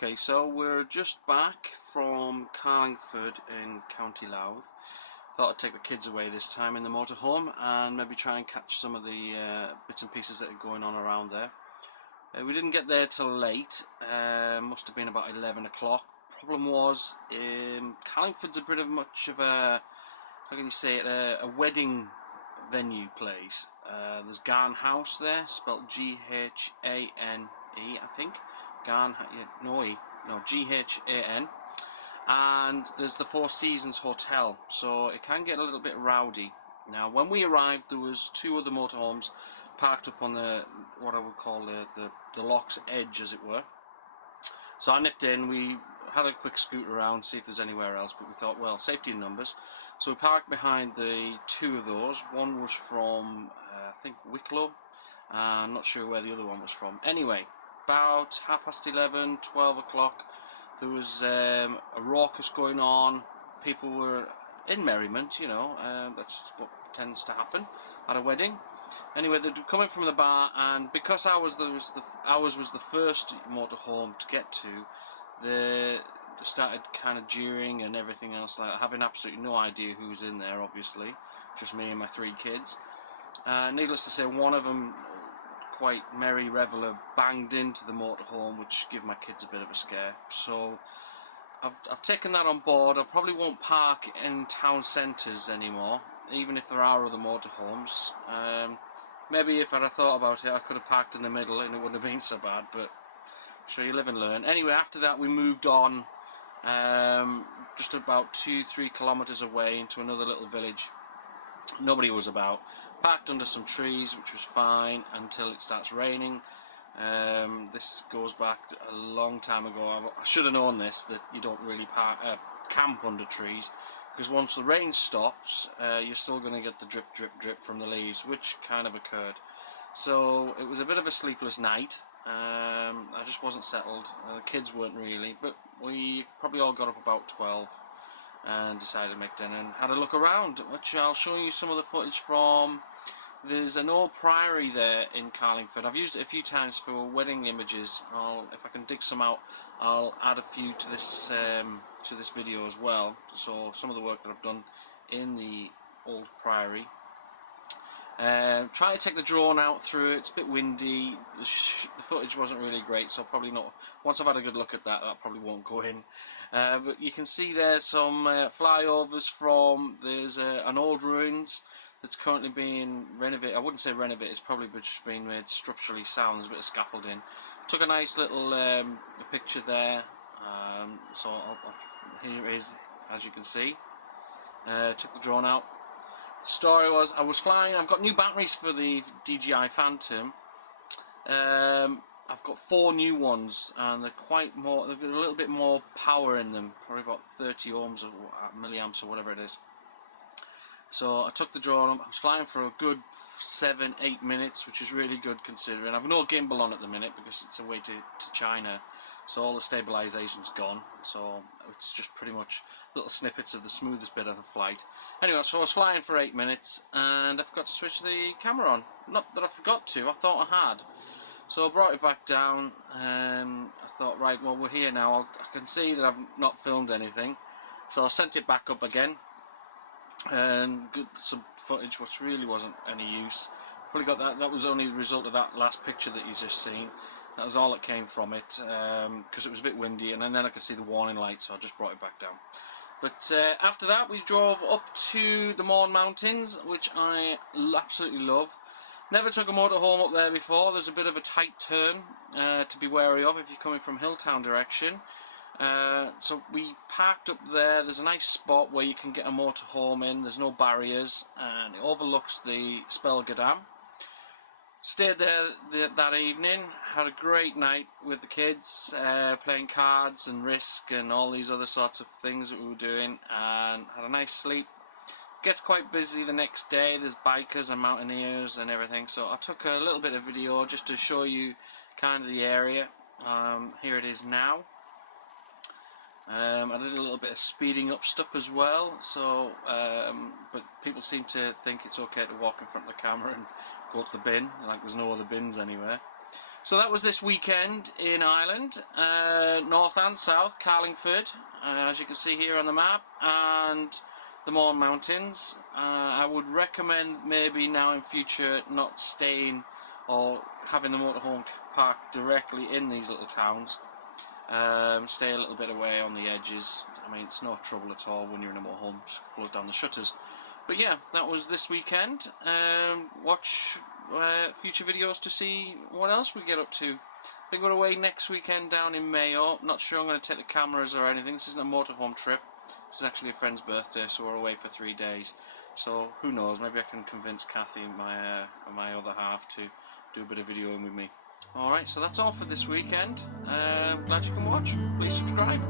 Okay, so we're just back from Carlingford in County Louth. Thought I'd take the kids away this time in the motorhome and maybe try and catch some of the bits and pieces that are going on around there. We didn't get there till late, must have been about 11 o'clock. Problem was, Carlingford's a bit of much of a, how can you say it, a wedding venue place. There's Garn House there, spelled G-H-A-N-E, I think. G-H-A-N. And there's the Four Seasons Hotel, so it can get a little bit rowdy. Now, when we arrived, there was two other motorhomes parked up on the, what I would call the lock's edge, as it were. So I nipped in, we had a quick scoot around, see if there's anywhere else, but we thought, well, safety in numbers. So we parked behind the two of those. One was from, I think, Wicklow. I'm not sure where the other one was from. Anyway, about 11:30, 12 o'clock, there was a raucous going on. People were in merriment, you know, that's what tends to happen at a wedding. Anyway, they'd come in from the bar, and because ours was the first motorhome to get to, they started kind of jeering and everything else, like having absolutely no idea who was in there, obviously, just me and my three kids. Needless to say, one of them, quite merry reveller, banged into the motorhome, which gave my kids a bit of a scare. So I've taken that on board. I probably won't park in town centres anymore, even if there are other motorhomes. Maybe if I'd have thought about it, I could have parked in the middle and it wouldn't have been so bad, but sure, you live and learn. Anyway, after that we moved on just about 2-3 kilometres away into another little village. Nobody was about. Parked under some trees, which was fine until it starts raining. This goes back a long time ago. I should have known this, that you don't really camp under trees, because once the rain stops, you're still going to get the drip, drip, drip from the leaves, which kind of occurred. So it was a bit of a sleepless night. I just wasn't settled. The kids weren't really, but we probably all got up about 12 and decided to make dinner and had a look around, which I'll show you some of the footage from. There's an old priory there in Carlingford. I've used it a few times for wedding images. If I can dig some out, I'll add a few to this video as well. So some of the work that I've done in the old priory. Try to take the drone out through it. It's a bit windy. The footage wasn't really great, so probably not. Once I've had a good look at that, that probably won't go in. But you can see there's some flyovers from. There's an old ruins that's currently being renovated. I wouldn't say renovated. It's probably just been made structurally sound. There's a bit of scaffolding. Took a nice little picture there. Here it is, as you can see. Took the drone out. Story was, I was flying. I've got new batteries for the DJI Phantom. I've got 4 new ones, and they've got a little bit more power in them, probably about 30 ohms or milliamps or whatever it is. So I took the drone. I was flying for a good 7-8 minutes, which is really good considering. I've no gimbal on at the minute because it's away to China, so all the stabilisation's gone. So it's just pretty much little snippets of the smoothest bit of the flight. Anyway, so I was flying for 8 minutes and I forgot to switch the camera on. Not that I forgot to, I thought I had. So I brought it back down and I thought, right, well, we're here now. I can see that I've not filmed anything. So I sent it back up again and got some footage which really wasn't any use. Probably got that was only the result of that last picture that you just seen. That was all that came from it, because it was a bit windy, and then I could see the warning light, so I just brought it back down. But after that, we drove up to the Mourne Mountains, which I absolutely love. Never took a motorhome up there before. There's a bit of a tight turn to be wary of if you're coming from Hilltown direction. So we parked up there. There's a nice spot where you can get a motorhome in. There's no barriers, and it overlooks the Spelga Dam. Stayed there that evening, had a great night with the kids, playing cards and Risk and all these other sorts of things that we were doing, and had a nice sleep. Gets quite busy the next day. There's bikers and mountaineers and everything, so I took a little bit of video just to show you kind of the area. Here it is now. I did a little bit of speeding up stuff as well, so but people seem to think it's okay to walk in front of the camera and go up the bin, like there's no other bins anywhere. So that was this weekend in Ireland, north and south, Carlingford, as you can see here on the map, and the Mourne Mountains. I would recommend maybe now in future not staying or having the motorhome parked directly in these little towns. Stay a little bit away on the edges. I mean, it's no trouble at all when you're in a motorhome, just close down the shutters. But yeah, that was this weekend. Watch future videos to see what else we get up to. I think we're away next weekend down in Mayo. Not sure I'm going to take the cameras or anything. This isn't a motorhome trip. This is actually a friend's birthday, so we're away for 3 days. So who knows? Maybe I can convince Kathy, my other half, to do a bit of videoing with me. Alright, so that's all for this weekend. Glad you can watch. Please subscribe.